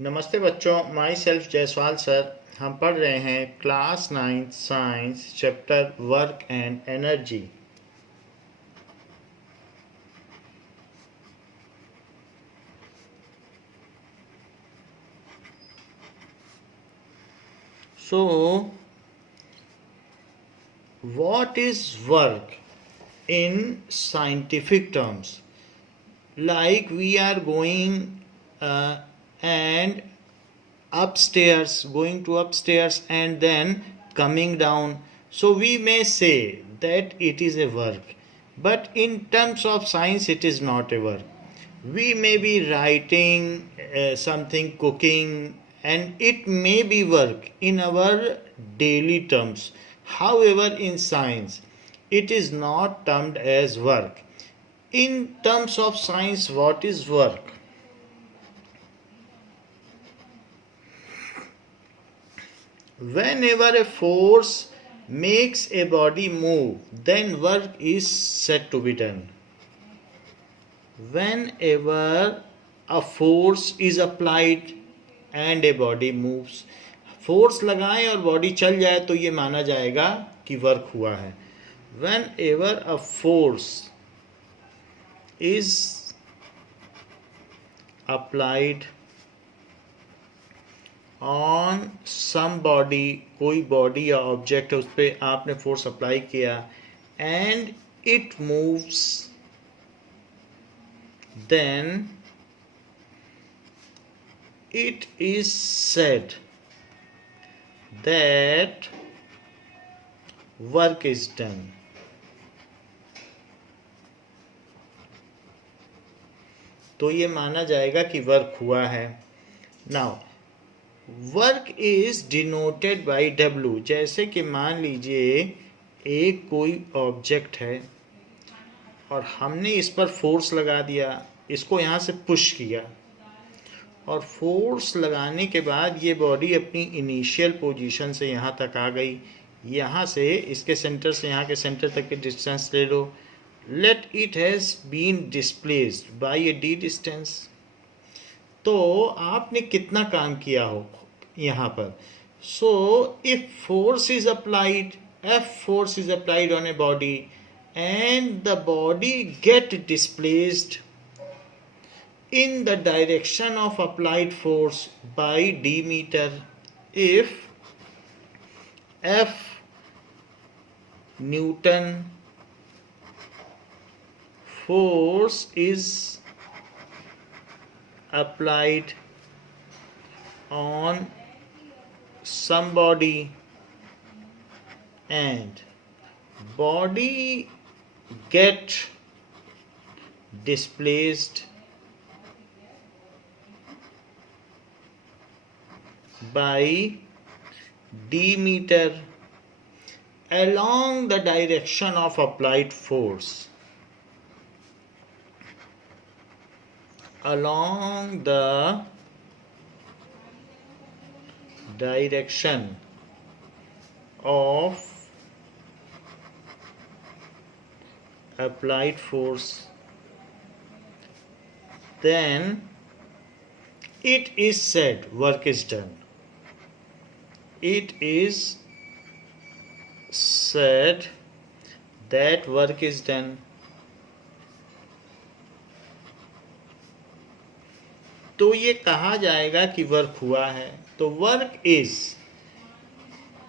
नमस्ते बच्चों, my self Jaiswal sir. हम पढ़ रहे हैं class 9 science chapter work and energy. So what is work in scientific terms? Like we are going and going to upstairs and then coming down, so we may say that it is a work, but in terms of science it is not a work. We may be writing something, cooking, and it may be work in our daily terms. However, in science it is not termed as work. In terms of science, what is work? Whenever a force makes a body move, then work is said to be done. Whenever a force is applied and a body moves, force लगाएं और body चल जाए तो ये माना जाएगा कि work हुआ है. Whenever a force is applied on some body, कोई बॉडी या ऑब्जेक्ट है उस पर आपने फोर्स अप्लाई किया, and it moves, then it is said that work is done. तो ये माना जाएगा कि वर्क हुआ है. Now work is denoted by W. जैसे कि मान लीजिए एक कोई ऑब्जेक्ट है और हमने इस पर फोर्स लगा दिया, इसको यहाँ से पुश किया, और फोर्स लगाने के बाद ये बॉडी अपनी इनिशियल पोजीशन से यहाँ तक आ गई. यहाँ से इसके सेंटर से यहाँ के सेंटर तक की डिस्टेंस ले लो. Let it has been displaced by a d distance. तो आपने कितना काम किया हो यहाँ पर. So if force is applied, F force is applied on a body and the body get displaced in the direction of applied force by d meter. If F Newton force is applied on somebody and body get displaced by d meter along the direction of applied force, along the direction of applied force, then it is said work is done. It is said that work is done. तो ये कहा जाएगा कि work हुआ है. तो work is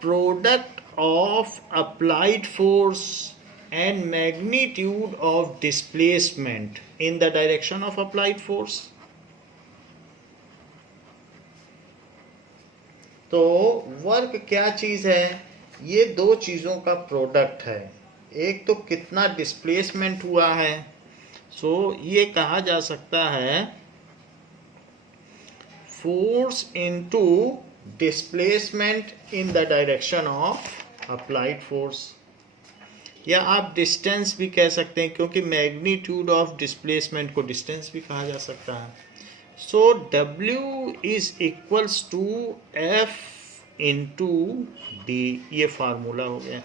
product of applied force and magnitude of displacement in the direction of applied force. तो work क्या चीज है? ये दो चीजों का प्रोडक्ट है. एक तो कितना डिस्प्लेसमेंट हुआ है. सो ये कहा जा सकता है force into displacement in the direction of applied force, या आप डिस्टेंस भी कह सकते हैं क्योंकि मैग्नीट्यूड ऑफ डिस्प्लेसमेंट को डिस्टेंस भी कहा जा सकता है. So W is equals to F into D. ये फार्मूला हो गया.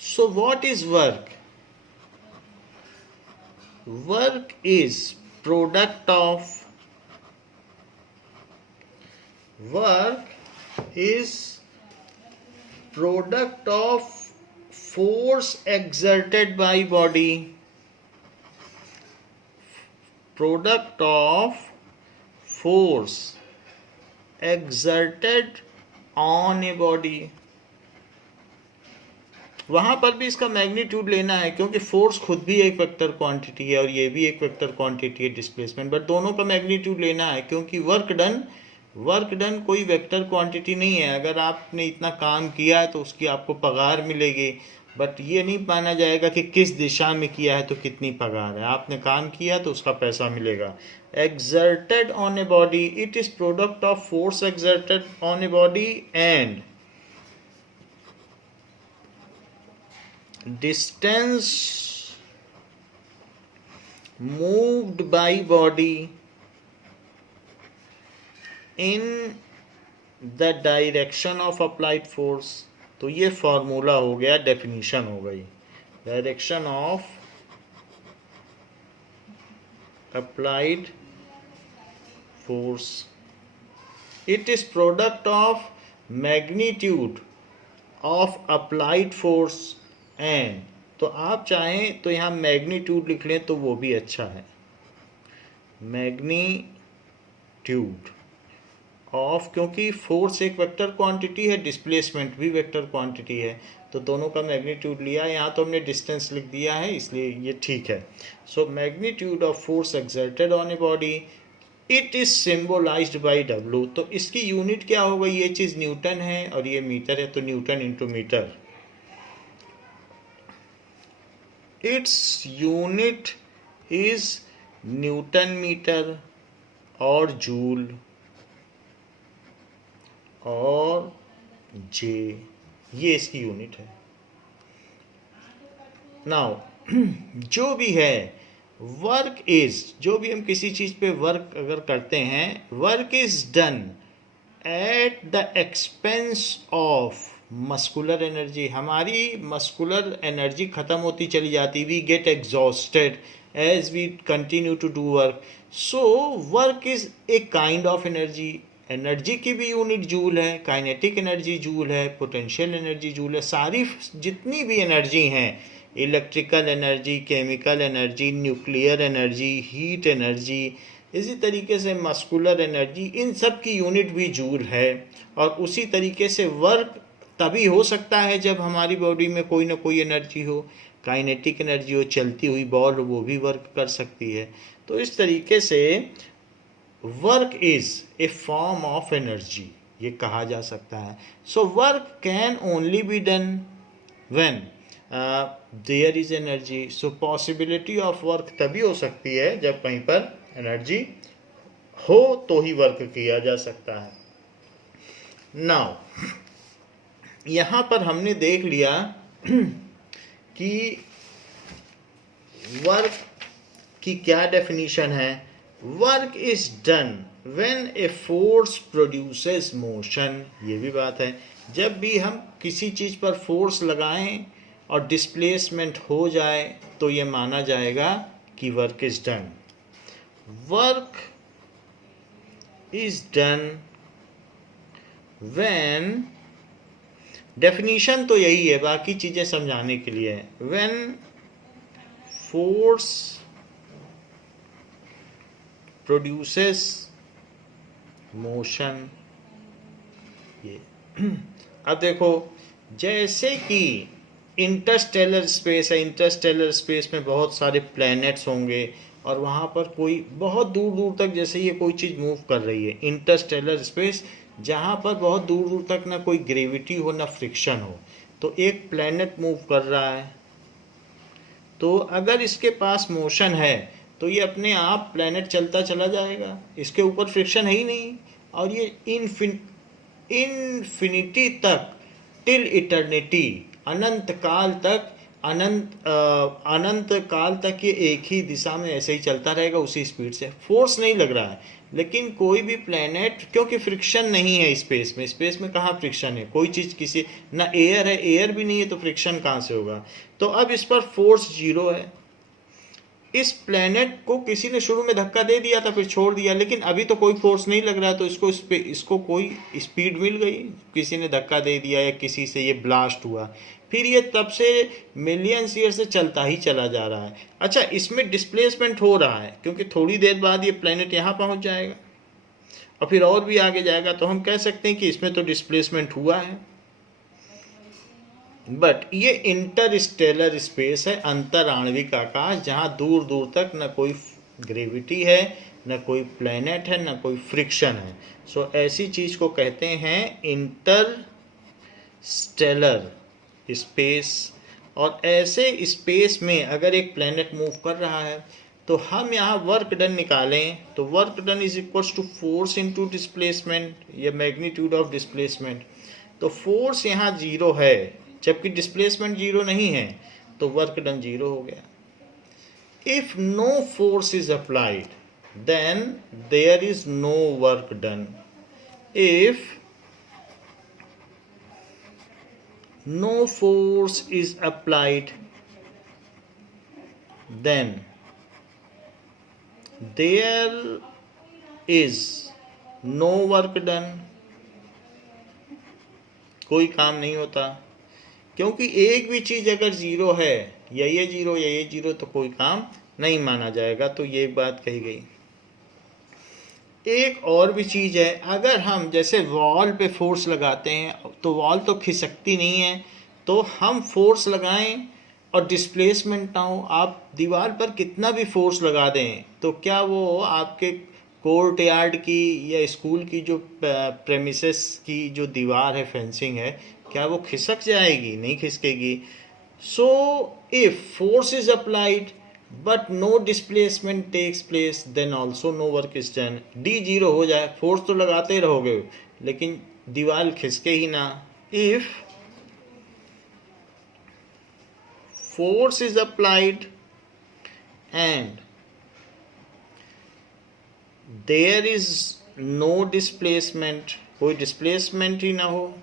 So what is work? Work is product of force exerted by body, product of force exerted on a body। वहां पर भी इसका मैग्नीट्यूड लेना है, क्योंकि फोर्स खुद भी एक वेक्टर क्वांटिटी है और ये भी एक वेक्टर क्वांटिटी है डिस्प्लेसमेंट, बट दोनों का मैग्नीट्यूड लेना है, क्योंकि वर्क डन कोई वेक्टर क्वांटिटी नहीं है। अगर आपने इतना काम किया है तो उसकी आपको पगार मिलेगी, बट ये नहीं माना जाएगा कि किस दिशा में किया है तो कितनी पगार है। आपने काम किया तो उसका पैसा मिलेगा। exerted on a body, it is product of force exerted on a body and distance moved by body in the direction of applied force। तो ये फॉर्मूला हो गया, डेफिनेशन हो गई। Direction of applied force, it is product of magnitude of applied force and, तो आप चाहें तो यहाँ मैग्नीट्यूड लिख लें तो वो भी अच्छा है। मैग्नीट्यूड ऑफ, क्योंकि फोर्स एक वेक्टर क्वांटिटी है, डिस्प्लेसमेंट भी वेक्टर क्वांटिटी है, तो दोनों का मैग्नीट्यूड लिया। यहाँ तो हमने डिस्टेंस लिख दिया है, इसलिए ये ठीक है। So magnitude of force exerted on a body, it is symbolized by W. तो इसकी यूनिट क्या होगा? ये चीज़ न्यूटन है और ये मीटर है, तो newton into meter. It's unit is newton meter और जूल और जे, ये इसकी यूनिट है। नाउ जो भी है वर्क इज, जो भी हम किसी चीज पे वर्क अगर करते हैं, work is done at the expense of muscular energy. हमारी मस्कुलर एनर्जी खत्म होती चली जाती, we get exhausted as we continue to do work. So work is a kind of energy. Energy की भी यूनिट जूल है, काइनेटिक एनर्जी जूल है, potential energy joule है। सारी जितनी भी एनर्जी हैं, electrical energy, chemical energy, nuclear energy, heat energy, इसी तरीके से मस्कुलर एनर्जी, इन सब की यूनिट भी जूल है। और उसी तरीके से वर्क तभी हो सकता है जब हमारी बॉडी में कोई ना कोई एनर्जी हो, काइनेटिक एनर्जी हो, चलती हुई बॉल हो, वो भी वर्क कर सकती है। तो इस तरीके से work is a form of energy, ये कहा जा सकता है। So work can only be done when there is energy. So possibility of work तभी हो सकती है जब कहीं पर एनर्जी हो तो ही वर्क किया जा सकता है। नाउ यहाँ पर हमने देख लिया कि वर्क की क्या डेफिनेशन है। Work is done when a force produces motion, ये भी बात है। जब भी हम किसी चीज़ पर फोर्स लगाएं और डिस्प्लेसमेंट हो जाए तो ये माना जाएगा कि work is done. Work is done when, definition तो यही है, बाकी चीज़ें समझाने के लिए है। When force produces motion. ये अब देखो, जैसे कि इंटरस्टेलर स्पेस है, इंटरस्टेलर स्पेस में बहुत सारे प्लैनेट्स होंगे और वहाँ पर कोई बहुत दूर दूर तक, जैसे ये कोई चीज़ मूव कर रही है, इंटरस्टेलर स्पेस जहाँ पर बहुत दूर दूर तक ना कोई ग्रेविटी हो ना फ्रिक्शन हो, तो एक प्लैनेट मूव कर रहा है, तो अगर इसके पास मोशन है तो ये अपने आप प्लैनेट चलता चला जाएगा, इसके ऊपर फ्रिक्शन है ही नहीं, और ये इन्फिनिटी तक, टिल इटर्निटी, अनंत काल तक, अनंत काल तक ये एक ही दिशा में ऐसे ही चलता रहेगा उसी स्पीड से। फोर्स नहीं लग रहा है। लेकिन कोई भी प्लैनेट, क्योंकि फ्रिक्शन नहीं है स्पेस में कहाँ फ्रिक्शन है? कोई चीज़ किसी, ना एयर है, एयर भी नहीं है, तो फ्रिक्शन कहाँ से होगा? तो अब इस पर फोर्स जीरो है। इस प्लेनेट को किसी ने शुरू में धक्का दे दिया था, फिर छोड़ दिया, लेकिन अभी तो कोई फोर्स नहीं लग रहा है, तो इसको कोई स्पीड मिल गई, किसी ने धक्का दे दिया या किसी से ये ब्लास्ट हुआ, फिर ये तब से मिलियंस ईयर से चलता ही चला जा रहा है। अच्छा, इसमें डिस्प्लेसमेंट हो रहा है क्योंकि थोड़ी देर बाद ये प्लेनेट यहाँ पहुँच जाएगा और फिर और भी आगे जाएगा, तो हम कह सकते हैं कि इसमें तो डिस्प्लेसमेंट हुआ है। बट ये इंटरस्टेलर स्पेस है, अंतराण्विक आकाश, जहाँ दूर दूर तक न कोई ग्रेविटी है, न कोई प्लेनेट है, न कोई फ्रिक्शन है। सो ऐसी चीज़ को कहते हैं इंटरस्टेलर स्पेस। और ऐसे स्पेस में अगर एक प्लेनेट मूव कर रहा है तो हम यहाँ वर्क डन निकालें, तो work done is equals to force into displacement या मैग्नीट्यूड ऑफ डिस्प्लेसमेंट। तो फोर्स यहाँ 0 है जबकि डिस्प्लेसमेंट 0 नहीं है, तो वर्क डन 0 हो गया। If no force is applied then there is no work done. If no force is applied then there is no work done। कोई काम नहीं होता, क्योंकि एक भी चीज़ अगर 0 है, या ये 0 या ये 0, तो कोई काम नहीं माना जाएगा। तो ये बात कही गई। एक और भी चीज़ है, अगर हम जैसे वॉल पे फोर्स लगाते हैं तो वॉल तो खिसकती नहीं है, तो हम फोर्स लगाएं और डिस्प्लेसमेंट ना हो। आप दीवार पर कितना भी फोर्स लगा दें तो क्या वो आपके कोर्ट यार्ड की या स्कूल की जो प्रेमिसेस की जो दीवार है, फेंसिंग है, क्या वो खिसक जाएगी? नहीं खिसकेगी। So if force is applied but no displacement takes place then also no work is done. D 0 हो जाए, फोर्स तो लगाते ही रहोगे लेकिन दीवार खिसके ही ना। If force is applied and there is no displacement, कोई डिस्प्लेसमेंट ही ना हो,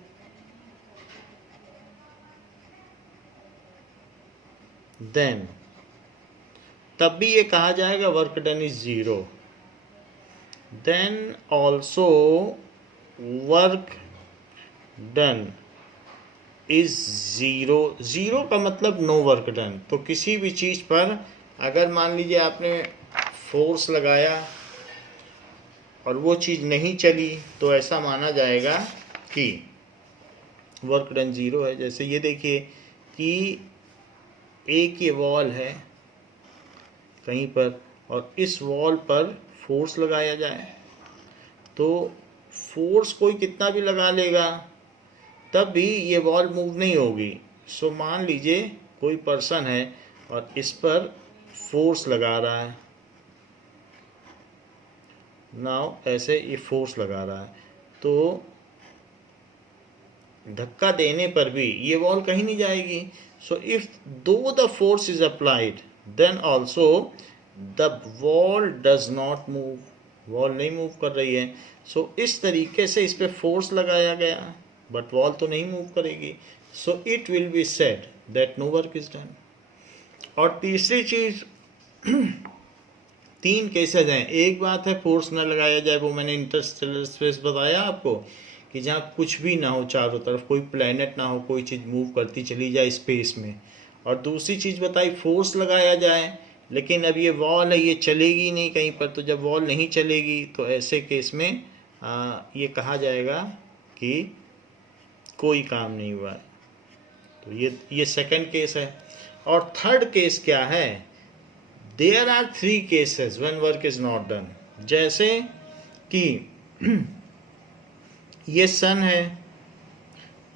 देन तब भी ये कहा जाएगा work done is 0। Then also work done is 0। 0 का मतलब नो वर्क डन। तो किसी भी चीज़ पर अगर मान लीजिए आपने फोर्स लगाया और वो चीज़ नहीं चली, तो ऐसा माना जाएगा कि वर्क डन 0 है। जैसे ये देखिए कि एक ये वॉल है कहीं पर और इस वॉल पर फोर्स लगाया जाए, तो फोर्स कोई कितना भी लगा लेगा तब भी ये वॉल मूव नहीं होगी। सो मान लीजिए कोई पर्सन है और इस पर फोर्स लगा रहा है, नाउ ऐसे ये फोर्स लगा रहा है, तो धक्का देने पर भी ये वॉल कहीं नहीं जाएगी। So if though the force is applied then also the wall does not move, wall नहीं मूव कर रही है। सो इस तरीके से इस पर फोर्स लगाया गया बट वॉल तो नहीं मूव करेगी। So it will be said that no work is done. और तीसरी चीज 3 केसेस हैं। एक बात है फोर्स न लगाया जाए, वो मैंने इंटरस्टेलर स्पेस बताया आपको कि जहाँ कुछ भी ना हो, चारों तरफ कोई प्लेनेट ना हो, कोई चीज़ मूव करती चली जाए स्पेस में। और दूसरी चीज़ बताई फोर्स लगाया जाए, लेकिन अब ये वॉल है, ये चलेगी नहीं कहीं पर, तो जब वॉल नहीं चलेगी तो ऐसे केस में ये कहा जाएगा कि कोई काम नहीं हुआ है। तो ये सेकंड केस है। और थर्ड केस क्या है? There are 3 cases when work is not done. जैसे कि ये सन है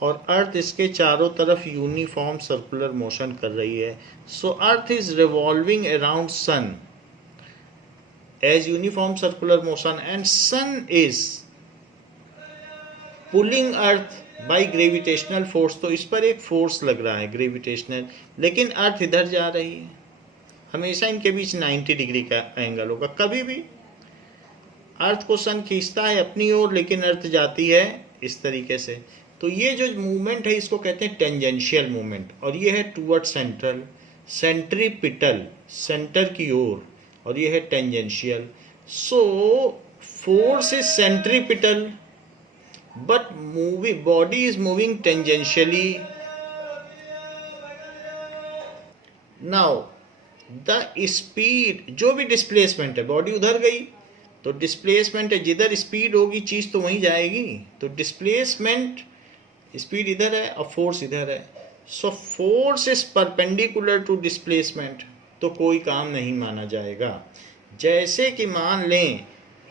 और अर्थ इसके चारों तरफ यूनिफॉर्म सर्कुलर मोशन कर रही है। So earth is revolving around sun as uniform circular motion and sun is pulling earth by gravitational force. तो इस पर एक फोर्स लग रहा है ग्रेविटेशनल, लेकिन अर्थ इधर जा रही है। हमेशा इनके बीच 90 डिग्री का एंगल होगा। कभी भी अर्थ को सन खींचता है अपनी ओर, लेकिन अर्थ जाती है इस तरीके से। तो ये जो मूवमेंट है इसको कहते हैं टेंजेंशियल मूवमेंट, और ये है टूवर्ड सेंट्रल। सेंट्रीपिटल, सेंटर की ओर, और ये है tangential. So force is centripetal but moving, body is moving tangentially. Now the speed, जो भी डिस्प्लेसमेंट है, बॉडी उधर गई तो डिस्प्लेसमेंट है, जिधर स्पीड होगी चीज तो वहीं जाएगी। तो डिस्प्लेसमेंट, स्पीड इधर है और फोर्स इधर है। So force is perpendicular to displacement, तो कोई काम नहीं माना जाएगा। जैसे कि मान लें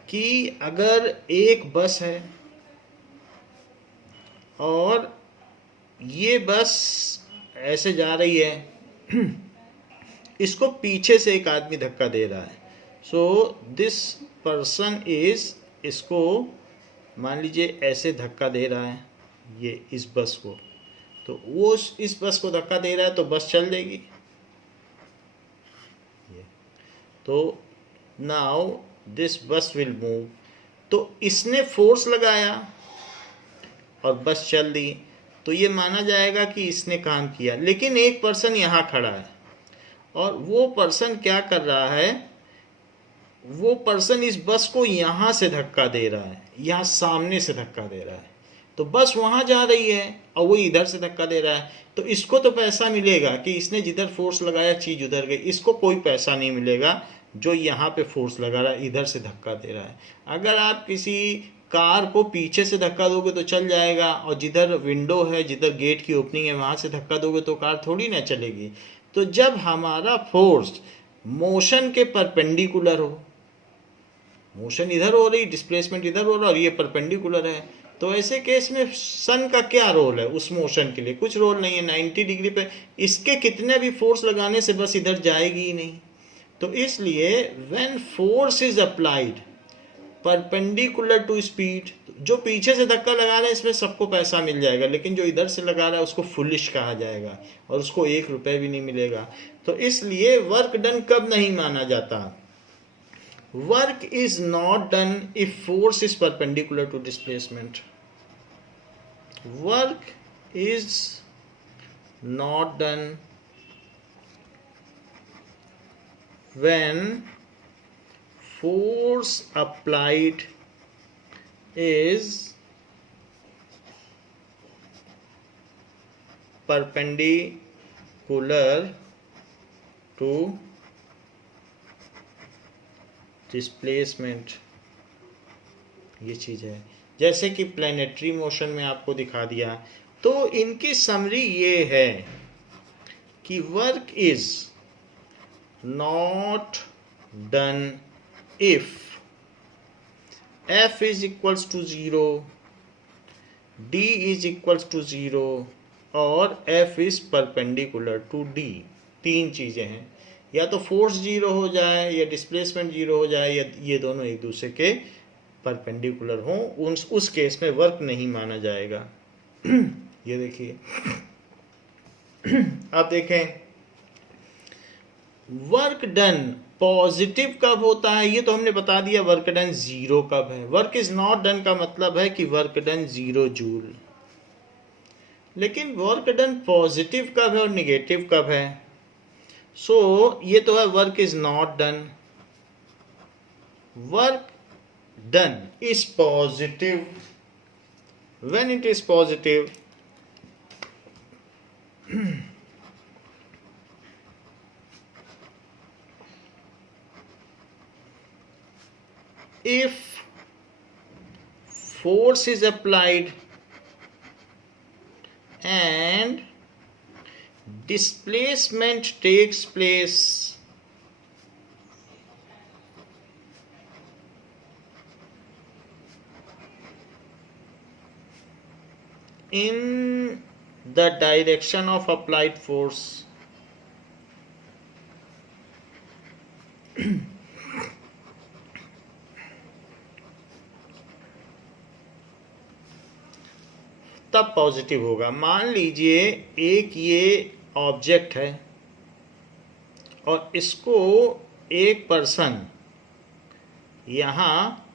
कि अगर एक बस है और ये बस ऐसे जा रही है, इसको पीछे से एक आदमी धक्का दे रहा है। सो दिस पर्सन इज, इसको मान लीजिए ऐसे धक्का दे रहा है ये इस बस को, तो वो इस बस को धक्का दे रहा है तो बस चल देगी। तो नाउ दिस बस विल मूव, तो इसने फोर्स लगाया और बस चल दी, तो ये माना जाएगा कि इसने काम किया। लेकिन एक पर्सन यहाँ खड़ा है और वो पर्सन क्या कर रहा है, वो पर्सन इस बस को यहाँ से धक्का दे रहा है, यहाँ सामने से धक्का दे रहा है। तो बस वहाँ जा रही है और वो इधर से धक्का दे रहा है, तो इसको तो पैसा मिलेगा कि इसने जिधर फोर्स लगाया चीज़ उधर गई। इसको कोई पैसा नहीं मिलेगा जो यहाँ पे फोर्स लगा रहा है, इधर से धक्का दे रहा है। अगर आप किसी कार को पीछे से धक्का दोगे तो चल जाएगा, और जिधर विंडो है, जिधर गेट की ओपनिंग है, वहाँ से धक्का दोगे तो कार थोड़ी ना चलेगी। तो जब हमारा फोर्स मोशन के परपेंडिकुलर हो, मोशन इधर हो रही, डिस्प्लेसमेंट इधर हो रहा और ये परपेंडिकुलर है, तो ऐसे केस में सन का क्या रोल है उस मोशन के लिए? कुछ रोल नहीं है। 90 डिग्री पे इसके कितने भी फोर्स लगाने से बस इधर जाएगी ही नहीं। तो इसलिए when force is applied perpendicular to speed, जो पीछे से धक्का लगा रहा है इसमें सबको पैसा मिल जाएगा, लेकिन जो इधर से लगा रहा है उसको फुलिश कहा जाएगा और उसको 1 रुपये भी नहीं मिलेगा। तो इसलिए वर्क डन कब नहीं माना जाता? Work is not done if force is perpendicular to displacement. Work is not done when force applied is perpendicular to displacement। ये चीज़ है, जैसे कि प्लैनेटरी मोशन में आपको दिखा दिया। तो इनकी समरी ये है कि work is not done if f is equals to 0, d is equals to 0 और f is perpendicular to d। 3 चीज़ें हैं, या तो फोर्स 0 हो जाए, या डिस्प्लेसमेंट 0 हो जाए, या ये दोनों एक दूसरे के परपेंडिकुलर हों। उस केस में वर्क नहीं माना जाएगा। ये देखिए, आप देखें वर्क डन पॉजिटिव कब होता है, ये तो हमने बता दिया। वर्क डन 0 कब है? वर्क इज नॉट डन का मतलब है कि वर्क डन 0 जूल। लेकिन वर्क डन पॉजिटिव कब है और निगेटिव कब है? सो ये तो है work is not done. Work done is positive when it is positive if force is applied and displacement takes place in the direction of applied force। तब पॉजिटिव होगा। मान लीजिए एक ये ऑब्जेक्ट है और इसको एक पर्सन यहाँ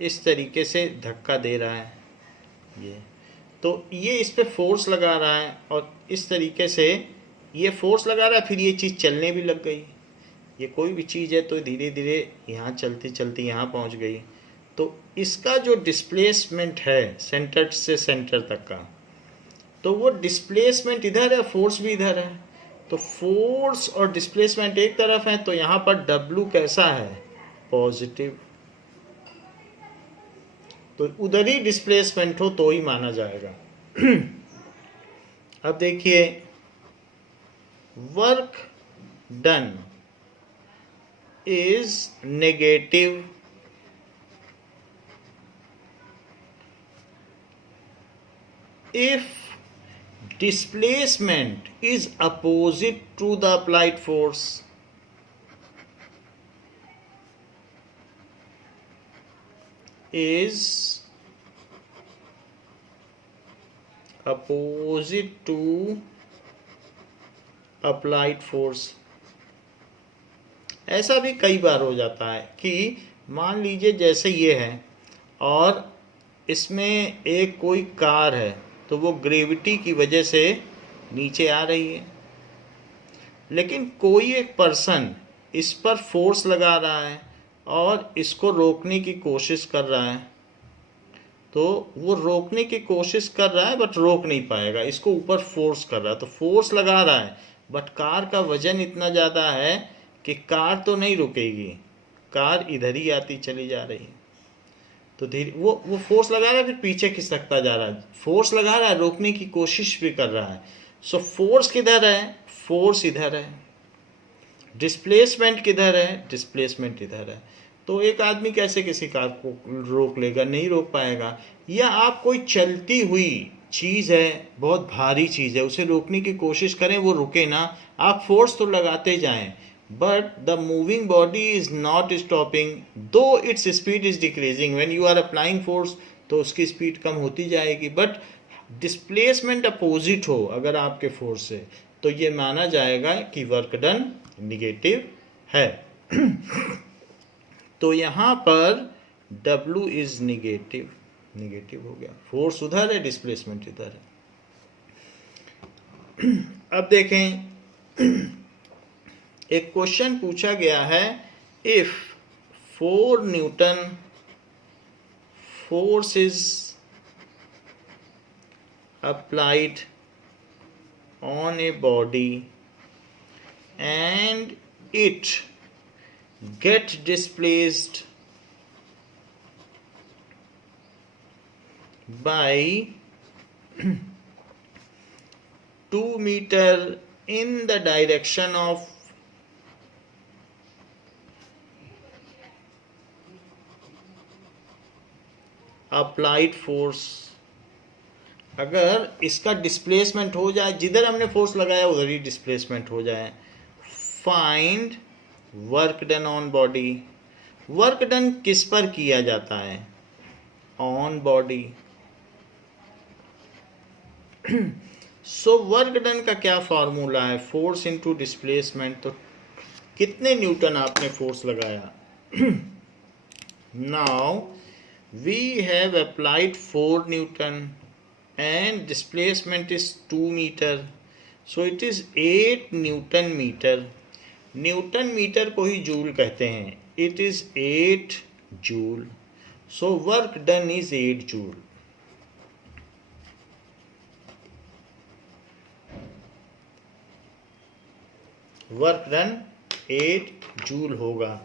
इस तरीके से धक्का दे रहा है, ये तो ये इस पे फोर्स लगा रहा है और इस तरीके से ये फोर्स लगा रहा है, फिर ये चीज़ चलने भी लग गई। ये कोई भी चीज़ है तो धीरे धीरे यहाँ चलती चलती यहाँ पहुँच गई। तो इसका जो डिस्प्लेसमेंट है सेंटर से सेंटर तक का, तो वो डिस्प्लेसमेंट इधर है, फोर्स भी इधर है। तो फोर्स और डिस्प्लेसमेंट एक तरफ है, तो यहाँ पर W कैसा है? पॉजिटिव। तो उधर ही डिस्प्लेसमेंट हो तो ही माना जाएगा। अब देखिए, work done is negative if displacement is opposite to the applied force. Is opposite to applied force. ऐसा भी कई बार हो जाता है कि मान लीजिए जैसे ये है और इसमें एक कोई कार है, तो वो ग्रेविटी की वजह से नीचे आ रही है, लेकिन कोई एक पर्सन इस पर फोर्स लगा रहा है और इसको रोकने की कोशिश कर रहा है। तो वो रोकने की कोशिश कर रहा है बट रोक नहीं पाएगा, इसको ऊपर फोर्स कर रहा है। तो फोर्स लगा रहा है बट कार का वजन इतना ज़्यादा है कि कार तो नहीं रुकेगी, कार इधर ही आती चली जा रही है। तो धीरे वो फोर्स लगा रहा है, फिर पीछे खिसकता जा रहा है। फोर्स लगा रहा है, रोकने की कोशिश भी कर रहा है। सो फोर्स किधर है? फोर्स इधर है। डिस्प्लेसमेंट किधर है? डिस्प्लेसमेंट इधर है। तो एक आदमी कैसे किसी कार को रोक लेगा? नहीं रोक पाएगा। या आप कोई चलती हुई चीज़ है, बहुत भारी चीज़ है, उसे रोकने की कोशिश करें, वो रुके ना, आप फोर्स तो लगाते जाएं, but the moving body is not stopping though its speed is decreasing. when you are applying force तो उसकी स्पीड कम होती जाएगी, बट डिस्प्लेसमेंट अपोजिट हो अगर आपके फोर्स से, तो ये माना जाएगा कि वर्क डन निगेटिव है। तो यहाँ पर W इज निगेटिव, निगेटिव हो गया। फोर्स उधर है, डिस्प्लेसमेंट इधर है। अब देखें, एक क्वेश्चन पूछा गया है, if 4 newton force is applied on a body and it get displaced by 2 meter in the direction of applied force. अगर इसका डिस्प्लेसमेंट हो जाए, जिधर हमने फोर्स लगाया उधर ही डिस्प्लेसमेंट हो जाए, find work done on body. Work done किस पर किया जाता है? On body. So work done का क्या फॉर्मूला है? Force into displacement. तो कितने न्यूटन आपने फोर्स लगाया? Now we have applied 4 Newton and displacement is 2 meter, so it is 8 Newton meter. Newton meter को ही जूल कहते हैं। it is 8 joule, so work done is 8 joule. Work done 8 joule होगा।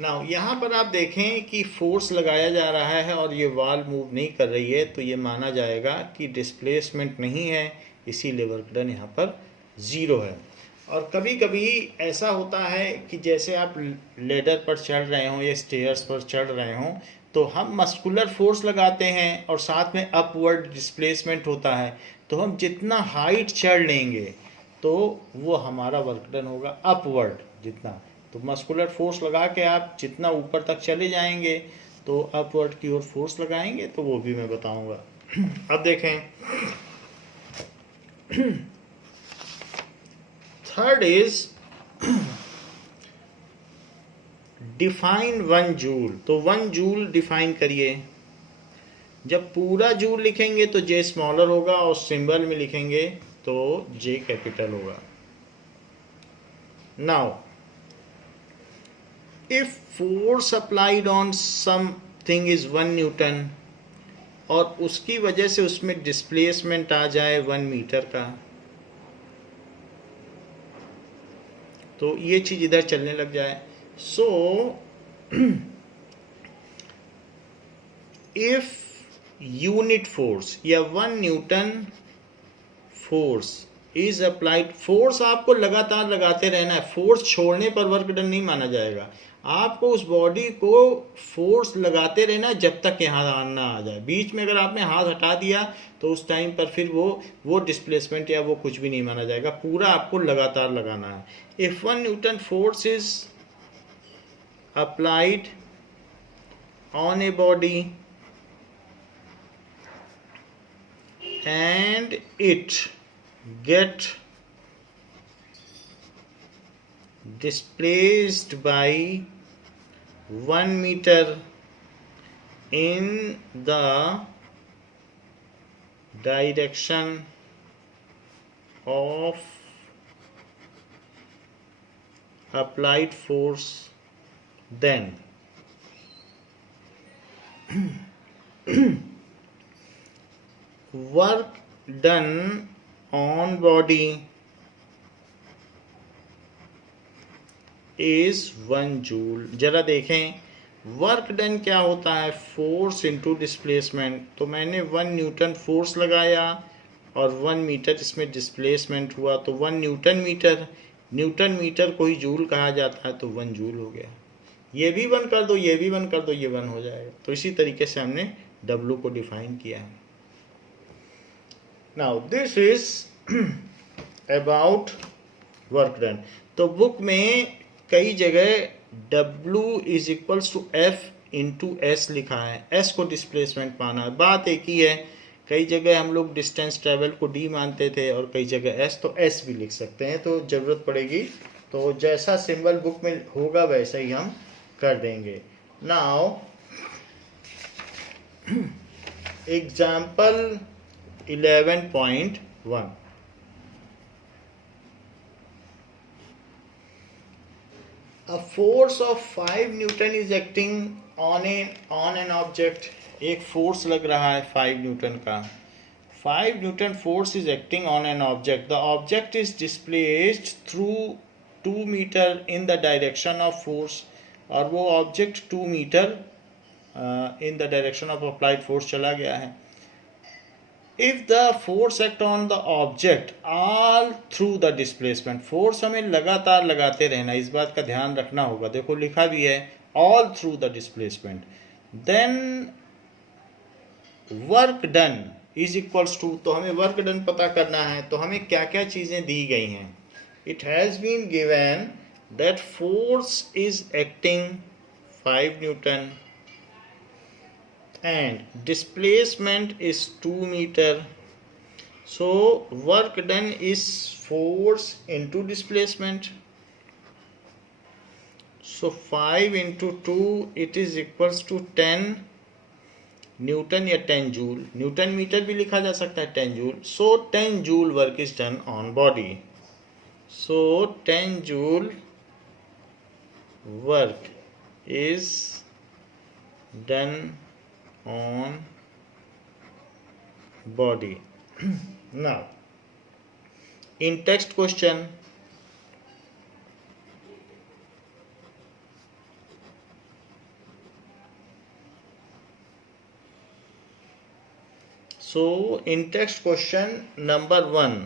Now यहाँ पर आप देखें कि फोर्स लगाया जा रहा है और ये वाल मूव नहीं कर रही है, तो ये माना जाएगा कि डिस्प्लेसमेंट नहीं है, इसीलिए वर्क डन यहाँ पर 0 है। और कभी कभी ऐसा होता है कि जैसे आप लेडर पर चढ़ रहे हों या स्टेयर्स पर चढ़ रहे हों, तो हम मस्कुलर फोर्स लगाते हैं और साथ में अपवर्ड डिस्प्लेसमेंट होता है, तो हम जितना हाइट चढ़ लेंगे तो वो हमारा वर्क डन होगा अपवर्ड जितना। तो मस्कुलर फोर्स लगा के आप जितना ऊपर तक चले जाएंगे तो अपवर्ड की ओर फोर्स लगाएंगे, तो वो भी मैं बताऊंगा। अब देखें, थर्ड इज डिफाइन 1 जूल। तो 1 जूल डिफाइन करिए। जब पूरा जूल लिखेंगे तो जे स्मॉलर होगा और सिंबल में लिखेंगे तो J कैपिटल होगा। Now if force applied on something is 1 Newton और उसकी वजह से उसमें डिस्प्लेसमेंट आ जाए 1 मीटर का, तो ये चीज इधर चलने लग जाए। सो इफ यूनिट फोर्स या 1 Newton force is applied, force आपको लगातार लगाते रहना है, फोर्स छोड़ने पर वर्क डन नहीं माना जाएगा। आपको उस बॉडी को फोर्स लगाते रहना जब तक यहाँ ना आ जाए। बीच में अगर आपने हाथ हटा दिया तो उस टाइम पर फिर वो डिस्प्लेसमेंट या वो कुछ भी नहीं माना जाएगा, पूरा आपको लगातार लगाना है। If 1 Newton force is applied on a body and it get displaced by 1 meter in the direction of applied force, then work done on body is 1 joule. जरा देखें वर्क डन क्या होता है, फोर्स इनटू डिस्प्लेसमेंट। तो मैंने 1 Newton force लगाया और 1 metre इसमें डिस्प्लेसमेंट हुआ, तो 1 न्यूटन मीटर, न्यूटन मीटर को ही जूल कहा जाता है, तो 1 जूल हो गया। ये भी 1 कर दो, ये भी 1 कर दो, ये 1 हो जाएगा। तो इसी तरीके से हमने W को डिफाइन किया है। Now this is about work done। तो बुक में कई जगह W is equals to F into S लिखा है, S को डिस्प्लेसमेंट पाना है। बात एक ही है, कई जगह हम लोग डिस्टेंस ट्रेवल को D मानते थे और कई जगह S, तो S भी लिख सकते हैं, तो ज़रूरत पड़ेगी तो जैसा सिंबल बुक में होगा वैसा ही हम कर देंगे। Now example 11.1 A force of 5 Newton is acting on an object। एक फोर्स लग रहा है 5 न्यूटन का। 5 newton force is acting on an object. The object is displaced through 2 meter in the direction of force, और वो object 2 meter in the direction of applied force चला गया है। If the force act on the object all through the displacement, force हमें लगातार लगाते रहना, इस बात का ध्यान रखना होगा। देखो लिखा भी है all through the displacement, then work done is equals to, तो हमें वर्क डन पता करना है, तो हमें क्या क्या चीजें दी गई हैं। It has been given that force is acting 5 Newton and displacement is 2 meter, so work done is force into displacement, so 5 into 2 it is equals to 10 Newton या 10 जूल, न्यूटन मीटर भी लिखा जा सकता है 10 joule. so 10 joule work is done on body, so 10 joule work is done on body। Now in text question, so in text question number 1,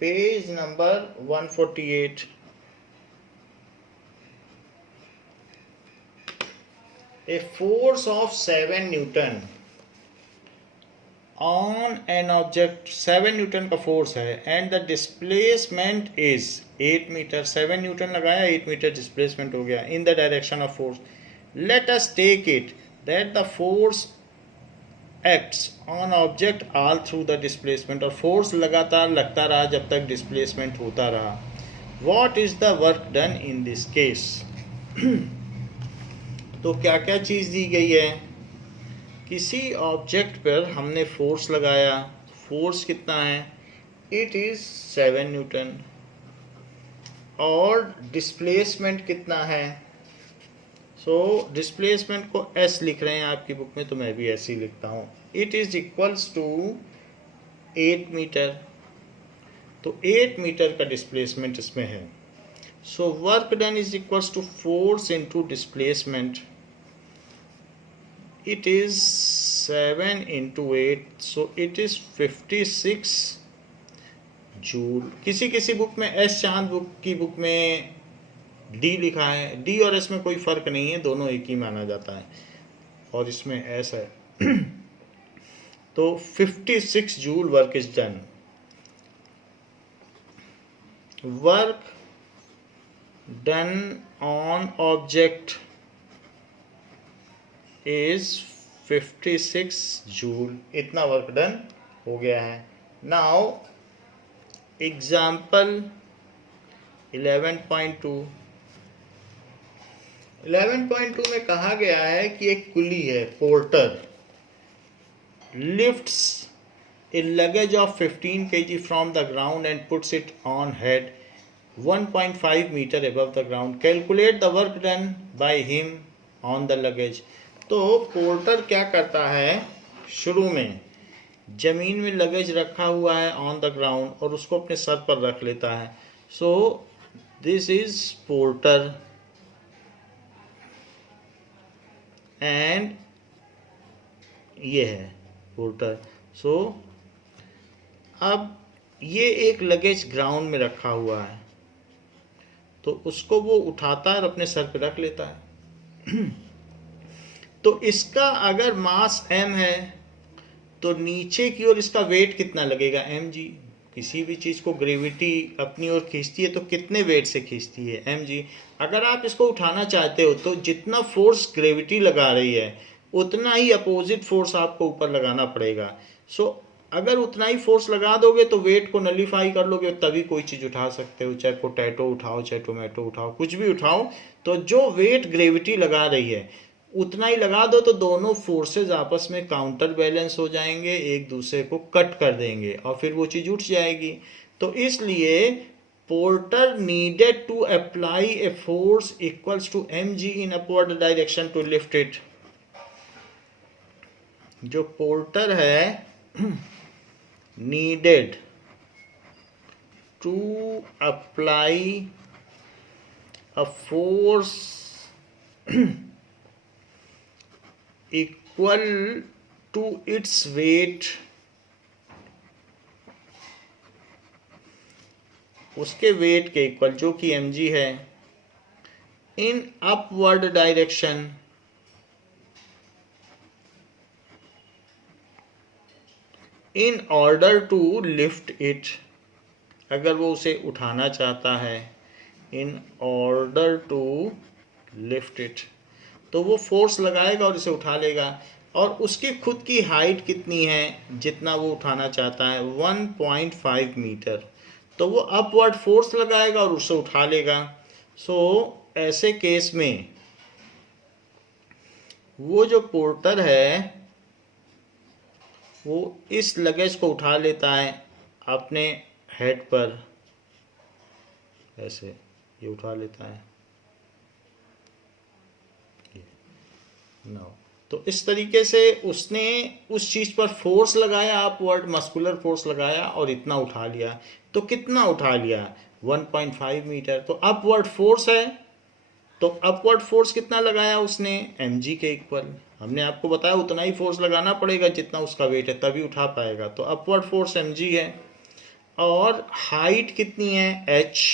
page number 148, a force of 7 Newton on an object, 7 newton का force है, and the displacement is 8 meter. 7 newton लगाया, 8 meter displacement हो गया in the direction of force. Let us take it that the force acts on object all through the displacement, और force लगातार लगता रहा जब तक डिस्प्लेसमेंट होता रहा। What is the work done in this case. तो क्या क्या चीज़ दी गई है, किसी ऑब्जेक्ट पर हमने फोर्स लगाया, फोर्स कितना है इट इज 7 न्यूटन। और डिस्प्लेसमेंट कितना है? सो डिस्प्लेसमेंट को एस लिख रहे हैं आपकी बुक में, तो मैं भी ऐसे ही लिखता हूँ। It is equals to 8 meter. तो 8 मीटर का डिस्प्लेसमेंट इसमें है। So work done is equals to force into displacement. It is 7 into 8, so it is 56 joule. किसी किसी बुक में एस चांद बुक की बुक में डी लिखा है। डी और एस में कोई फर्क नहीं है, दोनों एक ही माना जाता है, और इसमें एस है। तो 56 joule work is done. Work done on object is 56 joule. इतना वर्क डन हो गया है। Now example 11.2। 11.2 में कहा गया है कि एक कुली है, porter lifts a luggage of 15 kg from the ground and puts it on head 1.5 meter above the ground. Calculate the work done by him on the luggage. तो पोर्टर क्या करता है, शुरू में जमीन में लगेज रखा हुआ है ऑन द ग्राउंड, और उसको अपने सर पर रख लेता है। So this is porter and ये है पोर्टर। सो अब ये एक लगेज ग्राउंड में रखा हुआ है, तो उसको वो उठाता है और अपने सर पे रख लेता है। तो इसका अगर मास m है तो नीचे की ओर इसका वेट कितना लगेगा, mg। किसी भी चीज़ को ग्रेविटी अपनी ओर खींचती है तो कितने वेट से खींचती है, mg। अगर आप इसको उठाना चाहते हो तो जितना फोर्स ग्रेविटी लगा रही है उतना ही अपोजिट फोर्स आपको ऊपर लगाना पड़ेगा। सो अगर उतना ही फोर्स लगा दोगे तो वेट को नलीफाई कर लोगे, तभी कोई चीज़ उठा सकते हो। चाहे पोटैटो उठाओ, चाहे टोमेटो उठाओ, कुछ भी उठाओ, तो जो वेट ग्रेविटी लगा रही है उतना ही लगा दो, तो दोनों फोर्सेस आपस में काउंटर बैलेंस हो जाएंगे, एक दूसरे को कट कर देंगे और फिर वो चीज़ उठ जाएगी। तो इसलिए porter needed to apply a force equals to mg in upward direction to lift it. जो पोर्टर है needed to apply a force equal to its weight, उसके वेट के इक्वल, जो कि mg है, in upward direction in order to lift it. अगर वो उसे उठाना चाहता है, in order to lift it, तो वो फोर्स लगाएगा और इसे उठा लेगा। और उसकी खुद की हाइट कितनी है, जितना वो उठाना चाहता है, 1.5 मीटर। तो वो अपवर्ड फोर्स लगाएगा और उसे उठा लेगा। सो ऐसे केस में वो जो पोर्टर है वो इस लगेज को उठा लेता है अपने हेड पर, ऐसे ये उठा लेता है। नो, तो इस तरीके से उसने उस चीज़ पर फोर्स लगाया, अपवर्ड मस्कुलर फोर्स लगाया और इतना उठा लिया। तो कितना उठा लिया, 1.5 मीटर। तो अपवर्ड फोर्स है, तो अपवर्ड फोर्स कितना लगाया उसने, mg के इक्वल। हमने आपको बताया उतना ही फोर्स लगाना पड़ेगा जितना उसका वेट है, तभी उठा पाएगा। तो अपवर्ड फोर्स mg है, और हाइट कितनी है, h।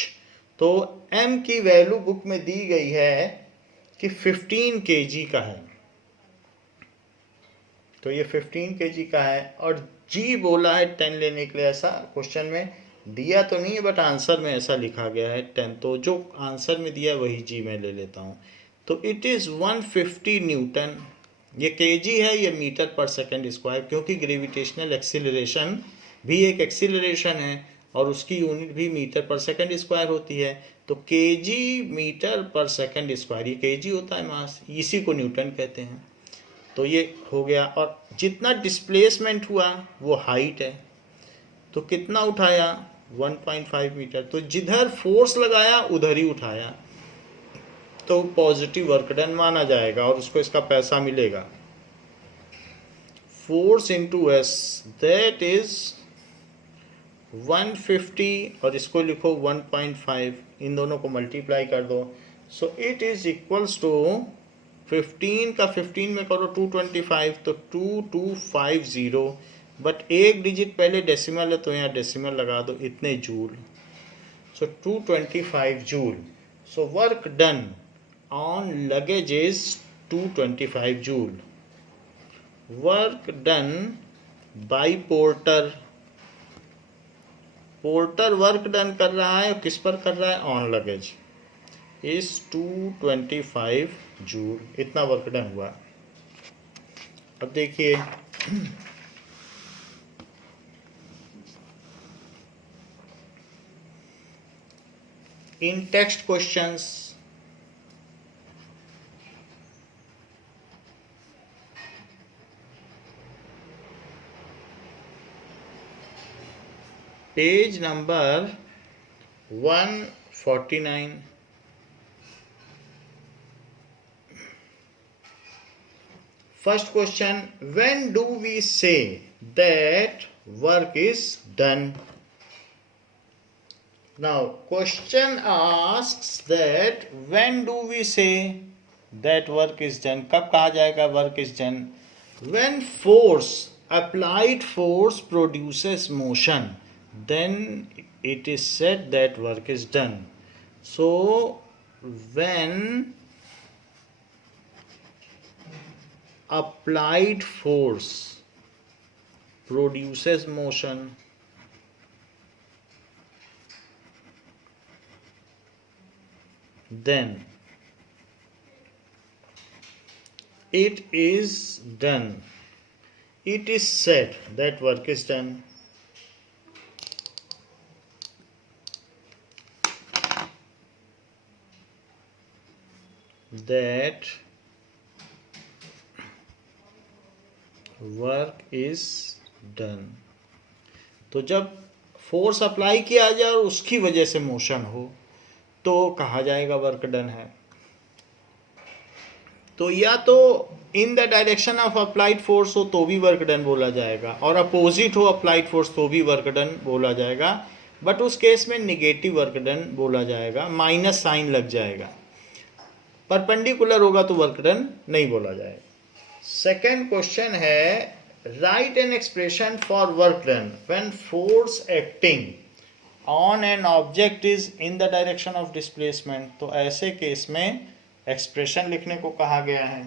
तो m की वैल्यू बुक में दी गई है कि 15 kg का है, तो ये 15 kg का है। और g बोला है 10 लेने के लिए, ऐसा क्वेश्चन में दिया तो नहीं है, बट आंसर में ऐसा लिखा गया है 10। तो जो आंसर में दिया है वही g मैं ले लेता हूँ। तो इट इज़ 150 न्यूटन। ये kg है, ये मीटर पर सेकंड स्क्वायर, क्योंकि ग्रेविटेशनल एक्सीलरेशन भी एक एक्सीलरेशन है और उसकी यूनिट भी मीटर पर सेकंड स्क्वायर होती है। तो kg मीटर पर सेकंड स्क्वायर, ये kg होता है मास, इसी को न्यूटन कहते हैं। तो ये हो गया। और जितना डिस्प्लेसमेंट हुआ वो हाइट है, तो कितना उठाया 1.5 मीटर। तो जिधर फोर्स लगाया उधर ही उठाया, तो पॉजिटिव वर्क डन माना जाएगा और उसको इसका पैसा मिलेगा। Force into S that is 150 और इसको लिखो 1.5, इन दोनों को मल्टीप्लाई कर दो। So it is equals to 15 का 15 में करो 225, तो 2250, बट एक डिजिट पहले डेसिमल है तो यहाँ डेसिमल लगा दो, इतने joule. So 225 joule. So work done on luggage is 225 joule. Work done by porter. Porter work done कर रहा है, किस पर कर रहा है, ऑन लगेज, इज 225 जूल। इतना वर्क डन हुआ। अब देखिए in text questions page number 149, first question, when do we say that work is done. Now question asks that when do we say that work is done, कब कहा जाएगा work is done, when force applied force produces motion, then it is said that work is done. So when applied force produces motion, then it is done. It is said that work is done. That work is done. तो जब force apply किया जाए और उसकी वजह से motion हो तो कहा जाएगा वर्क डन है। तो या तो इन the direction of applied force हो तो भी वर्क डन बोला जाएगा, और अपोजिट हो अप्लाइड फोर्स तो भी वर्क डन बोला जाएगा, बट उस केस में निगेटिव वर्क डन बोला जाएगा, माइनस साइन लग जाएगा। परपेंडिकुलर होगा तो वर्क डन नहीं बोला जाएगा। सेकेंड क्वेश्चन है, right an expression for work done when force acting on an object is in the direction of displacement. तो ऐसे केस में एक्सप्रेशन लिखने को कहा गया है।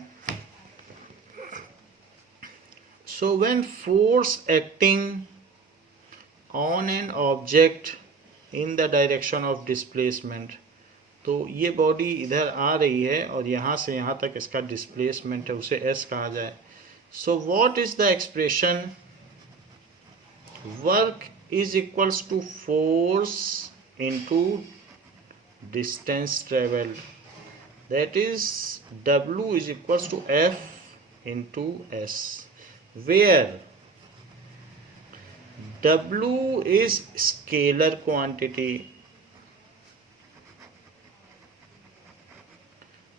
So when force acting on an object in the direction of displacement, तो ये बॉडी इधर आ रही है और यहाँ से यहाँ तक इसका डिस्प्लेसमेंट है, उसे एस कहा जाए। So what is the expression, work is equals to force into distance travelled, that is W is equals to F into S, where W is scalar quantity.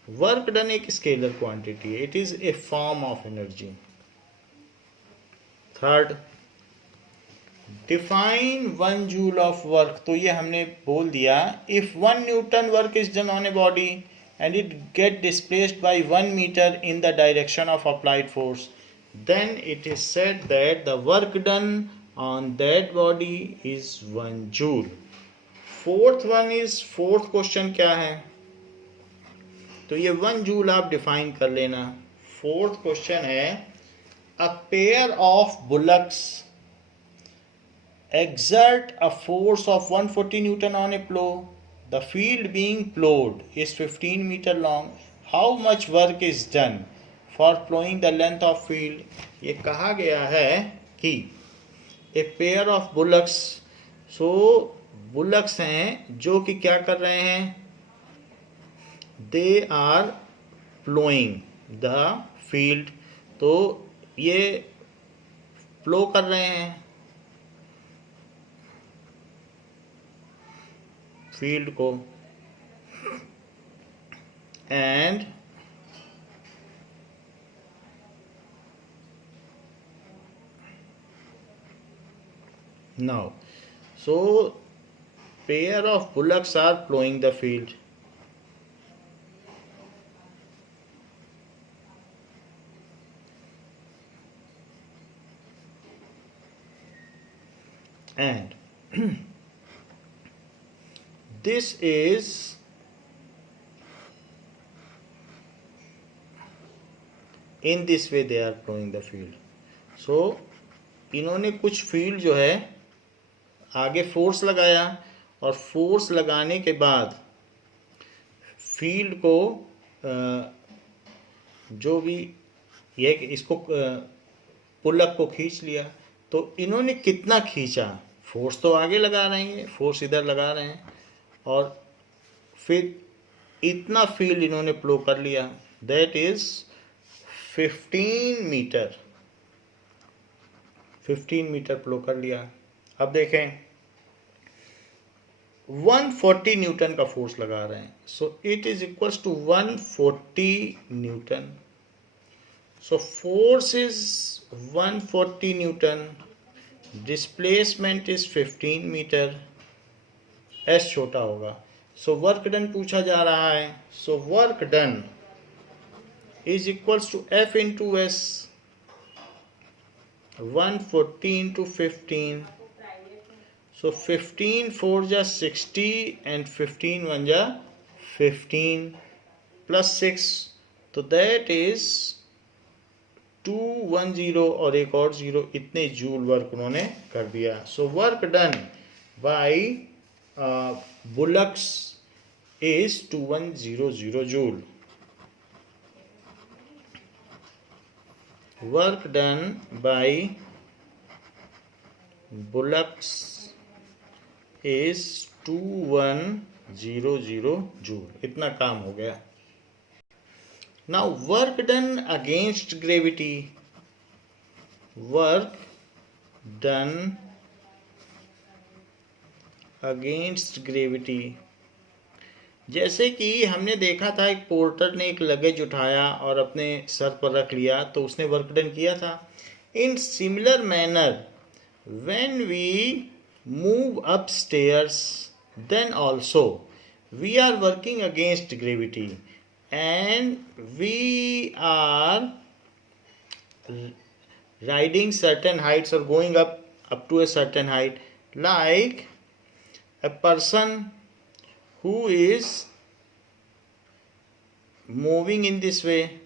Work done एक scalar quantity है, it is a form of energy. Third, define 1 joule of work. तो ये हमने बोल दिया, if 1 Newton work is done on a body and it get displaced by 1 meter in the direction of applied force, then it is said that the work done on that body is 1 joule. Fourth one is, fourth question क्या है, तो ये 1 joule आप define कर लेना। Fourth question है, a pair of bullocks exert a force of 140 Newton on a plow. The field being plowed is 15 meter long. How much work is done for plowing the length of field? ये कहा गया है कि a pair of bullocks, so bullocks हैं जो कि क्या कर रहे हैं, they are plowing the field, तो ये प्लो कर रहे हैं। फील्ड को, and now so pair of bullocks are plowing the field, and this is in this way they are plowing the field. so इन्होंने कुछ फील्ड जो है आगे फोर्स लगाया, और फोर्स लगाने के बाद फील्ड को जो भी ये इसको पुलअप को खींच लिया। तो इन्होंने कितना खींचा, फोर्स तो आगे लगा रहे हैं, फोर्स इधर लगा रहे हैं, और फिर इतना फील्ड इन्होंने प्लो कर लिया, दैट इज 15 मीटर, 15 मीटर प्लो कर लिया। अब देखें 140 न्यूटन का फोर्स लगा रहे हैं, so it is equals to 140 newton. So force is 140 newton, displacement is 15 meter, S छोटा होगा। सो वर्क डन पूछा जा रहा है, so work done is equals to F into S, 140 into 15, so 15 4 जा 60 and 15 1 जा 15 plus 6, तो that is 210 और एक और 0, इतने जूल वर्क उन्होंने कर दिया। सो work done bye bullocks is 2100 joule. Work done bye bullocks is 2100 joule, इतना काम हो गया। Now work done against gravity, work done against gravity, जैसे कि हमने देखा था एक पोर्टर ने एक लगेज उठाया और अपने सर पर रख लिया, तो उसने वर्क डन किया था। In similar manner when we move upstairs, then also we are working against gravity and we are riding certain heights or going up to a certain height, like a person who is moving in this way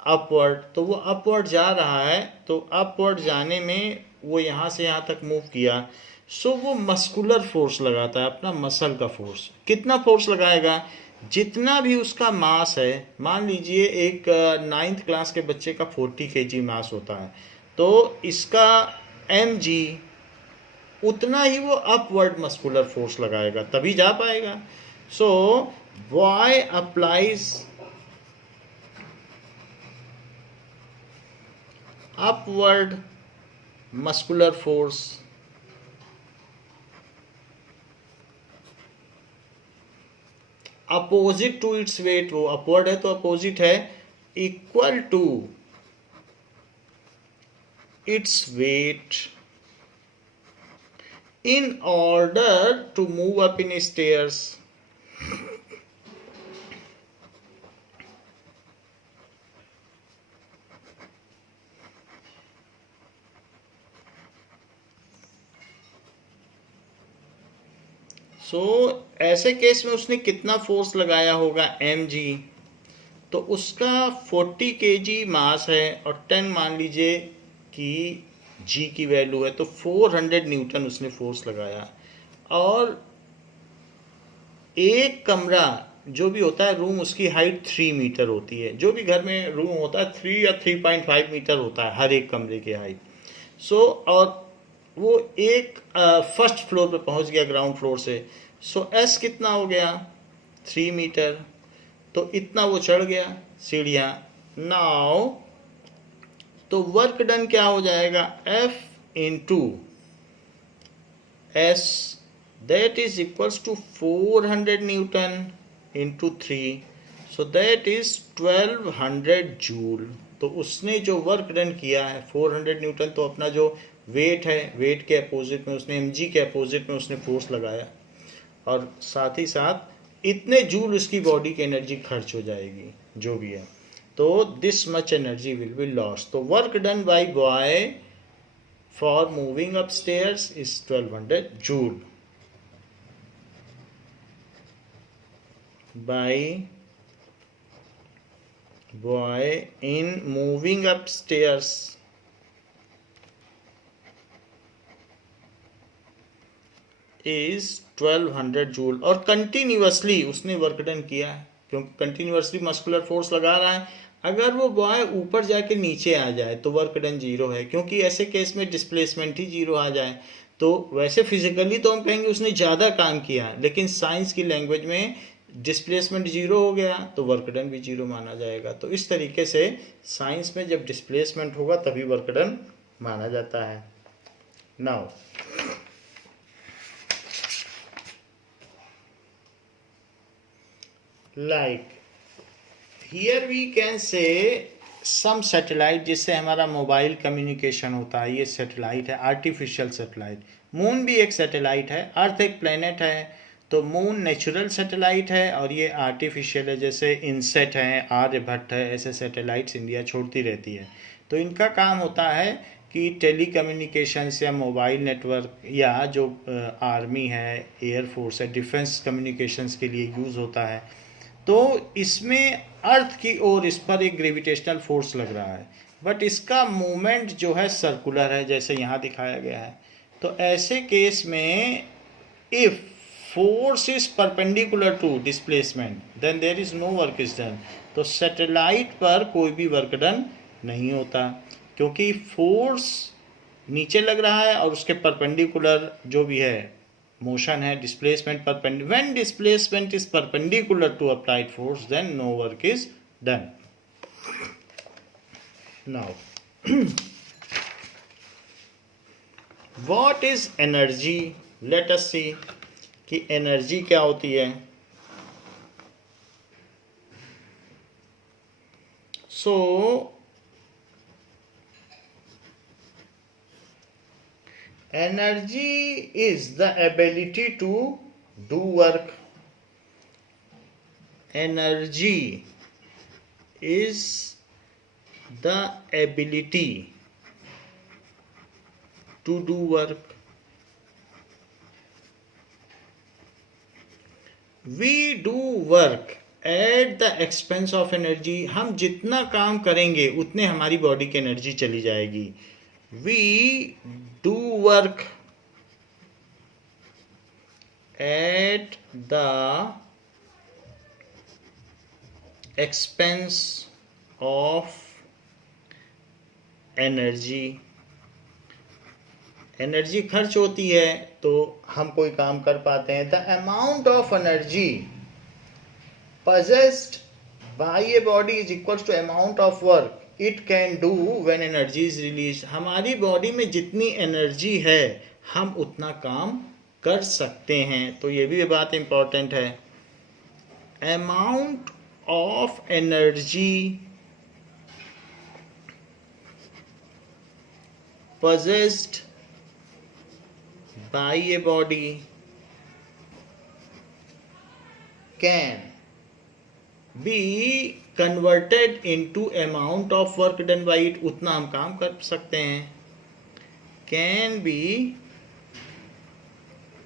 upward, तो वो upward जा रहा है, तो upward जाने में वो यहाँ से यहाँ तक मूव किया, सो वो मस्कुलर फोर्स लगाता है, अपना मसल का फोर्स। कितना फोर्स लगाएगा, जितना भी उसका मास है। मान लीजिए एक 9th क्लास के बच्चे का 40 kg मास होता है, तो इसका mg उतना ही वो अपवर्ड मस्कुलर फोर्स लगाएगा, तभी जा पाएगा। सो boy applies upward muscular force opposite to its weight, वो upward है तो opposite है, equal to its weight in order to move up in stairs। सो ऐसे केस में उसने कितना फोर्स लगाया होगा, mg, तो उसका 40 kg मास है और 10 मान लीजिए कि g की वैल्यू है, तो 400 न्यूटन उसने फोर्स लगाया। और एक कमरा जो भी होता है रूम, उसकी हाइट 3 मीटर होती है। जो भी घर में रूम होता है 3 या 3.5 मीटर होता है हर एक कमरे की हाइट। सो और वो एक फर्स्ट फ्लोर पे पहुंच गया ग्राउंड फ्लोर से, सो एस कितना हो गया, 3 मीटर, तो इतना वो चढ़ गया सीढ़ियाँ। नाउ तो वर्क डन क्या हो जाएगा, F into S that is equals to 400 Newton into 3, so that is 1200 joule. तो उसने जो वर्क डन किया है 400 न्यूटन, तो अपना जो वेट है, वेट के अपोजिट में उसने mg के अपोजिट में उसने फोर्स लगाया, और साथ ही साथ इतने जूल उसकी बॉडी की एनर्जी खर्च हो जाएगी जो भी है, तो this much energy will be lost. तो work done by boy for moving up stairs is 1200 joule by boy in moving upstairs is 1200 joule. और कंटिन्यूअसली उसने वर्क डन किया है, क्योंकि कंटिन्यूअसली मस्कुलर फोर्स लगा रहा है। अगर वो बॉय ऊपर जाके नीचे आ जाए तो वर्क डन जीरो है, क्योंकि ऐसे केस में डिस्प्लेसमेंट ही जीरो आ जाए। तो वैसे फिजिकली तो हम कहेंगे उसने ज़्यादा काम किया, लेकिन साइंस की लैंग्वेज में डिस्प्लेसमेंट जीरो हो गया तो वर्क डन भी जीरो माना जाएगा। तो इस तरीके से साइंस में जब डिस्प्लेसमेंट होगा तभी वर्क डन माना जाता है। Now like here we can say some satellite, जिससे हमारा मोबाइल कम्युनिकेशन होता है, ये सैटेलाइट है, आर्टिफिशियल सैटेलाइट। मून भी एक सैटेलाइट है, अर्थ एक प्लेनेट है। तो मून नेचुरल सैटेलाइट है और ये आर्टिफिशियल है, जैसे इनसेट है, आर्यभट्ट है, ऐसे सैटेलाइट्स इंडिया छोड़ती रहती है। तो इनका काम होता है कि टेली कम्युनिकेशंस या मोबाइल नेटवर्क, या जो आर्मी है, एयरफोर्स है, डिफेंस कम्युनिकेशंस के लिए यूज़ होता है। तो इसमें अर्थ की ओर इस पर एक ग्रेविटेशनल फोर्स लग रहा है, बट इसका मूवमेंट जो है सर्कुलर है, जैसे यहाँ दिखाया गया है। तो ऐसे केस में if force is perpendicular to displacement then there is no work is done। तो सैटेलाइट पर कोई भी वर्क डन नहीं होता, क्योंकि फोर्स नीचे लग रहा है और उसके परपेंडिकुलर जो भी है मोशन है, displacement perpendicular. When displacement is perpendicular to applied force then no work is done. Now what is energy? Let us see कि एनर्जी क्या होती है। So energy is the ability to do work. Energy is the ability to do work. We do work at the expense of energy। हम जितना काम करेंगे उतने हमारी बॉडी की एनर्जी चली जाएगी। We do work at the expense of energy। Energy खर्च होती है तो हम कोई काम कर पाते हैं। The amount of energy possessed by a body is equals to amount of work it can do when energy is released। हमारी बॉडी में जितनी एनर्जी है हम उतना काम कर सकते हैं। तो ये भी बात इंपॉर्टेंट है। Amount of energy possessed by a body can be converted into amount of work done by it। उतना हम काम कर सकते हैं। can be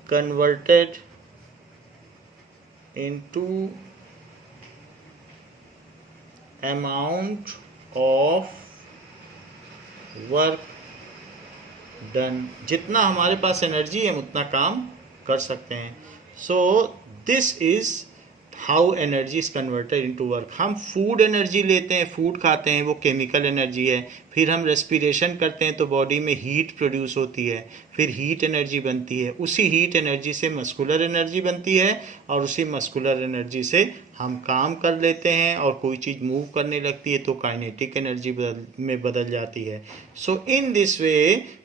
converted into amount of work done. जितना हमारे पास एनर्जी है हम उतना काम कर सकते हैं। So this is how energy is converted into work. हम फूड एनर्जी लेते हैं, फूड खाते हैं, वो केमिकल एनर्जी है। फिर हम रेस्पिरेशन करते हैं तो बॉडी में हीट प्रोड्यूस होती है, फिर हीट एनर्जी बनती है। उसी हीट एनर्जी से मस्कुलर एनर्जी बनती है और उसी मस्कुलर एनर्जी से हम काम कर लेते हैं और कोई चीज़ मूव करने लगती है तो काइनेटिक एनर्जी में बदल जाती है। So in this way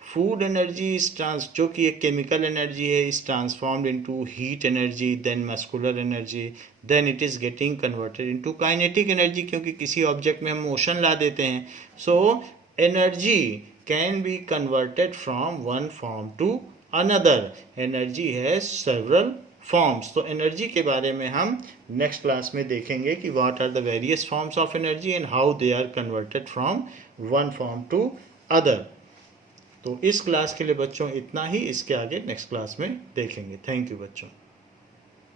food energy is trans जो कि एक केमिकल एनर्जी है is transformed into heat energy, then muscular energy, then it is getting converted into kinetic energy, क्योंकि किसी ऑब्जेक्ट में हम मोशन ला देते हैं. So energy can be converted from one form to another. Energy has several forms. तो energy के बारे में हम नेक्स्ट क्लास में देखेंगे कि what are the various forms of energy and how they are converted from one form to other. तो इस क्लास के लिए बच्चों इतना ही. इसके आगे नेक्स्ट क्लास में देखेंगे. थैंक यू बच्चों.